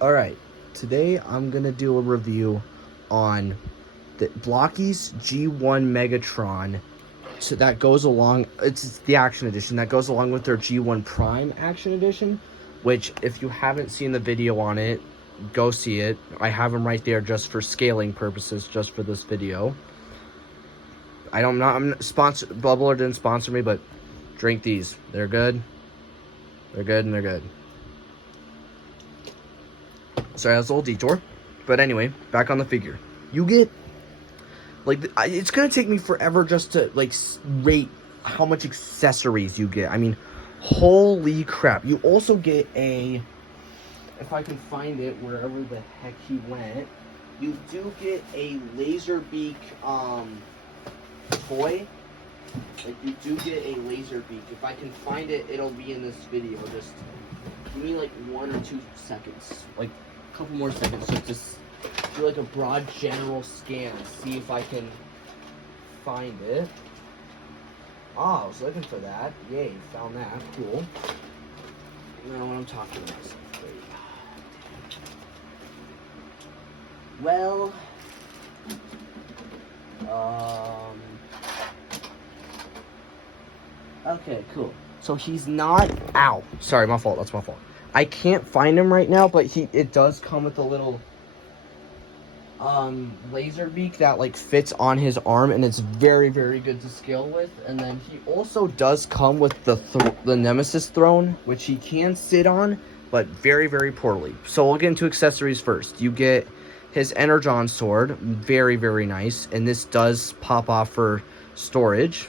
Alright, today I'm gonna do a review on the Blookees G1 Megatron. So that goes along, it's the Action Edition, that goes along with their G1 Prime Action Edition, which if you haven't seen the video on it, go see it. I have them right there just for scaling purposes, just for this video. I'm not sponsored, Bubbler didn't sponsor me, but drink these. They're good. They're good and they're good. Sorry, that's a little detour. But anyway, back on the figure. You get, like, it's going to take me forever just to, like, rate how much accessories you get. I mean, holy crap. You also get a, if I can find it wherever the heck he went, you do get a laser beak, toy. Like, you do get a laser beak. If I can find it, it'll be in this video. Just give me, like, 1 or 2 seconds. Like, couple more seconds, so just do like a broad general scan and see if I can find it. Ah, I was looking for that. Yay, found that. Cool. You know what I'm talking about. Well, okay, cool. So he's not. Ow. Sorry, my fault. That's my fault. I can't find him right now, but it does come with a little laser beak that like fits on his arm, and it's very, very good to scale with. And then he also does come with the Nemesis throne, which he can sit on, but very, very poorly. So we'll get into accessories first. You get his Energon sword, very, very nice, and this does pop off for storage.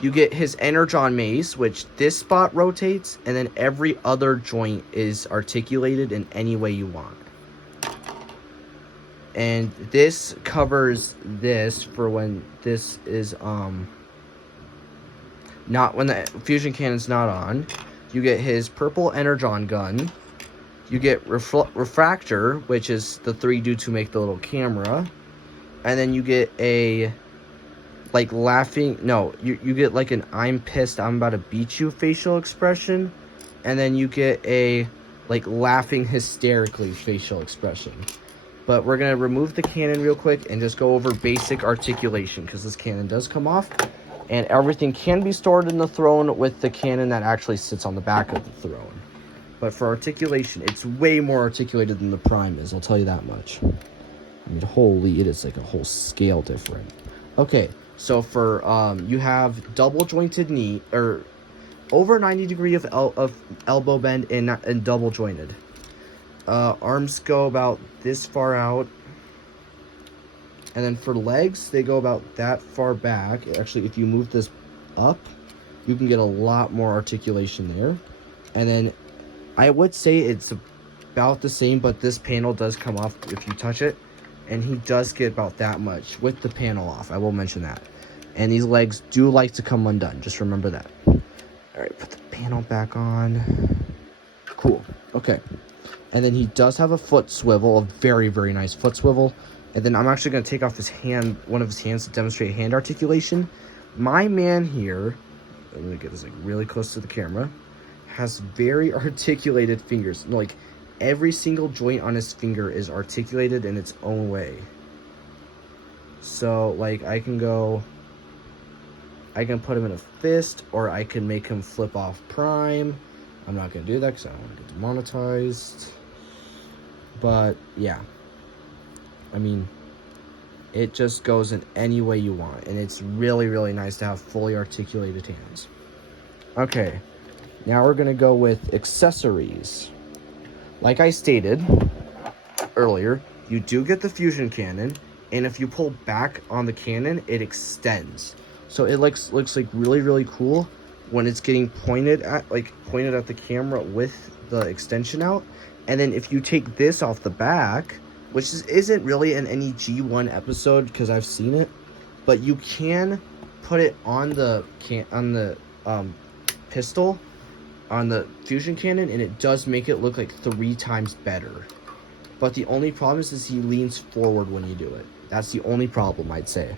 You get his Energon mace, which this spot rotates, and then every other joint is articulated in any way you want. And this covers this for when this is, not when the fusion cannon's not on. You get his purple Energon gun. You get Refractor, which is the 3 to make the little camera. And then you get a, like, laughing, no, you get like an I'm pissed, I'm about to beat you facial expression, and then you get a, like, laughing hysterically facial expression. But we're going to remove the cannon real quick and just go over basic articulation, because this cannon does come off, and everything can be stored in the throne with the cannon that actually sits on the back of the throne. But for articulation, it's way more articulated than the Prime is, I'll tell you that much. I mean, holy, it is like a whole scale different. Okay. So for, you have double jointed knee, or over 90 degree of elbow bend and double jointed. Arms go about this far out. And then for legs, they go about that far back. Actually, if you move this up, you can get a lot more articulation there. And then I would say it's about the same, but this panel does come off if you touch it. And he does get about that much with the panel off. I will mention that. And these legs do like to come undone. Just remember that. Alright, put the panel back on. Cool. Okay. And then he does have a foot swivel. A very, very nice foot swivel. And then I'm actually going to take off his hand, one of his hands, to demonstrate hand articulation. My man here, I'm going to get this like really close to the camera, has very articulated fingers. Like, every single joint on his finger is articulated in its own way. So, like, I can put him in a fist, or I can make him flip off Prime. I'm not going to do that because I don't want to get demonetized. But, yeah. I mean, it just goes in any way you want. And it's really, really nice to have fully articulated hands. Okay. Now we're going to go with accessories. Like I stated earlier, you do get the fusion cannon. And if you pull back on the cannon, it extends. So it looks like really, really cool when it's getting pointed at the camera with the extension out. And then if you take this off the back, which isn't really in any G1 episode because I've seen it, but you can put it on the pistol, on the fusion cannon, and it does make it look like 3 times better. But the only problem is he leans forward when you do it. That's the only problem, I'd say.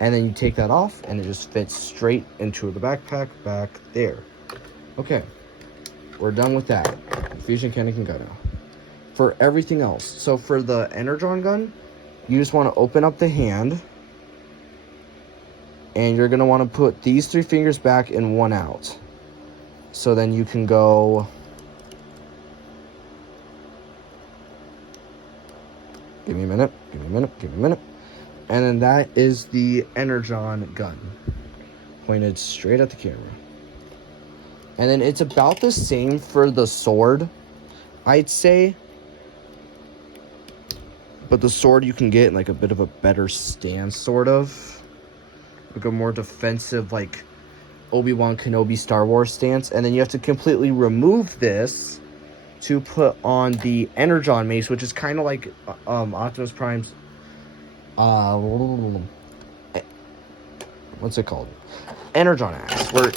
And then you take that off, and it just fits straight into the backpack back there. Okay. we're done with that. Fusion cannon can go now. For everything else, so for the energon gun, you just want to open up the hand, and you're gonna want to put these 3 fingers back and 1 out. So then you can go. Give me a minute. Give me a minute. Give me a minute. And then that is the energon gun, pointed straight at the camera. And then it's about the same for the sword, I'd say. But the sword you can get in like a bit of a better stance, sort of. Like a more defensive, like Obi-Wan Kenobi Star Wars stance. And then you have to completely remove this to put on the energon mace, which is kind of like Optimus Prime's what's it called? Energon axe. Where,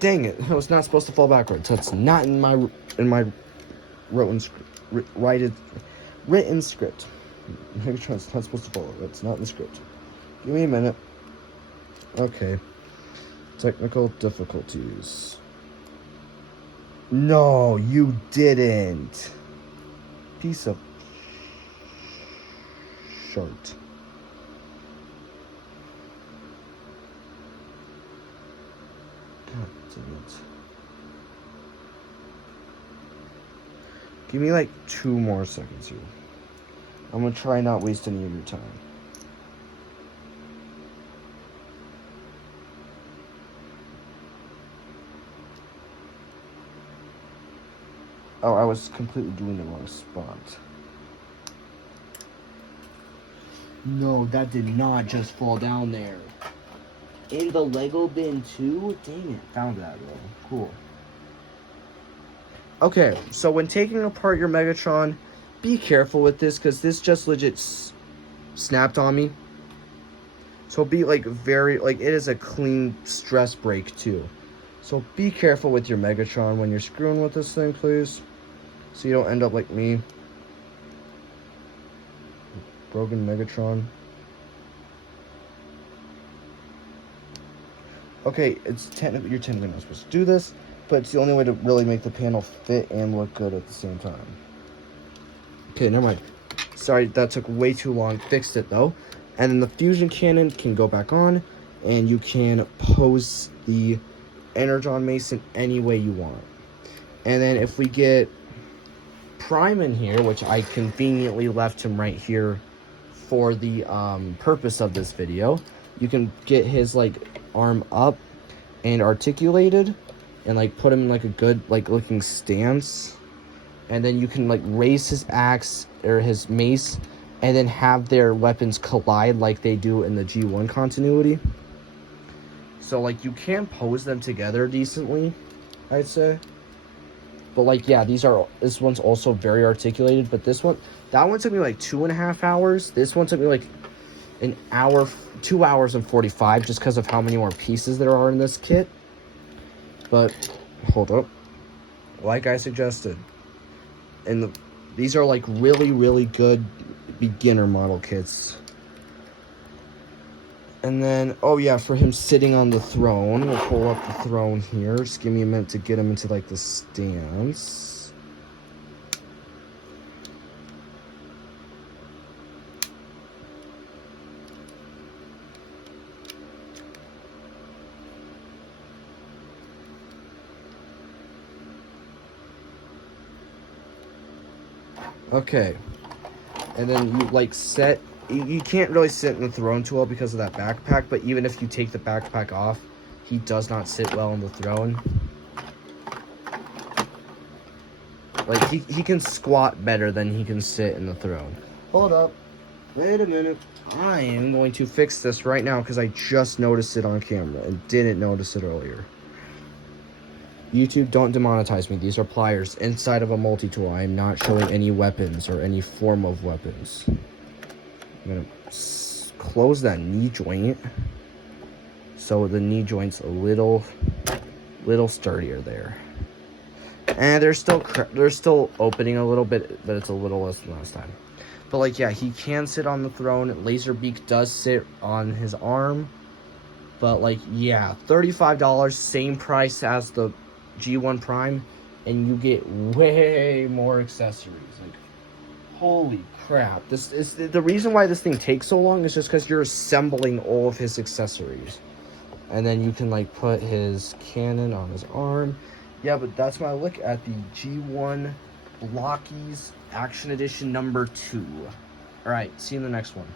dang it, it was not supposed to fall backwards. That's not in my written script. Megatron's not supposed to fall. That's not in the script. Give me a minute. Okay. Technical difficulties. No, you didn't. Piece of short. God damn it. Give me like 2 more seconds here. I'm gonna try not waste any of your time. Oh, I was completely doing the wrong spot. No, that did not just fall down there. In the Lego bin too? Dang it, found that though. Cool. Okay, so when taking apart your Megatron, be careful with this, because this just legit snapped on me. So be like very, like, it is a clean stress break too. So be careful with your Megatron when you're screwing with this thing, please. So you don't end up like me. Broken Megatron. Okay, it's technically, you're technically not supposed to do this, but it's the only way to really make the panel fit and look good at the same time. Okay, never mind. Sorry, that took way too long. Fixed it though. And then the fusion cannon can go back on, and you can pose the energon mace in any way you want. And then if we get Prime in here, which I conveniently left him right here for the purpose of this video, you can get his like arm up and articulated and like put him in like a good like looking stance, and then you can like raise his axe or his mace and then have their weapons collide like they do in the G1 continuity. So like you can pose them together decently, I'd say. But like, yeah, this one's also very articulated, but that one took me like 2.5 hours. This one took me like an hour, 2 hours and 45, just because of how many more pieces there are in this kit. But hold up, like I suggested, and these are like really, really good beginner model kits. And then, oh yeah, for him sitting on the throne, we'll pull up the throne here. Just give me a minute to get him into like the stance. Okay. And then you like set, you can't really sit in the throne too well because of that backpack, but even if you take the backpack off, he does not sit well on the throne. Like, he can squat better than he can sit in the throne. Hold up. Wait a minute. I am going to fix this right now because I just noticed it on camera and didn't notice it earlier. YouTube, don't demonetize me. These are pliers inside of a multi-tool. I am not showing any weapons or any form of weapons. I'm going to close that knee joint so the knee joint's a little sturdier there. And they're still opening a little bit, but it's a little less than last time. But like, yeah, he can sit on the throne. Laserbeak does sit on his arm. But like, yeah, $35, same price as the G1 Prime, and you get way more accessories. Like, holy crap. This is the reason why this thing takes so long is just because you're assembling all of his accessories. And then you can like put his cannon on his arm. Yeah, but that's my look at the G1 Blookees Action Edition number 2. Alright, see you in the next one.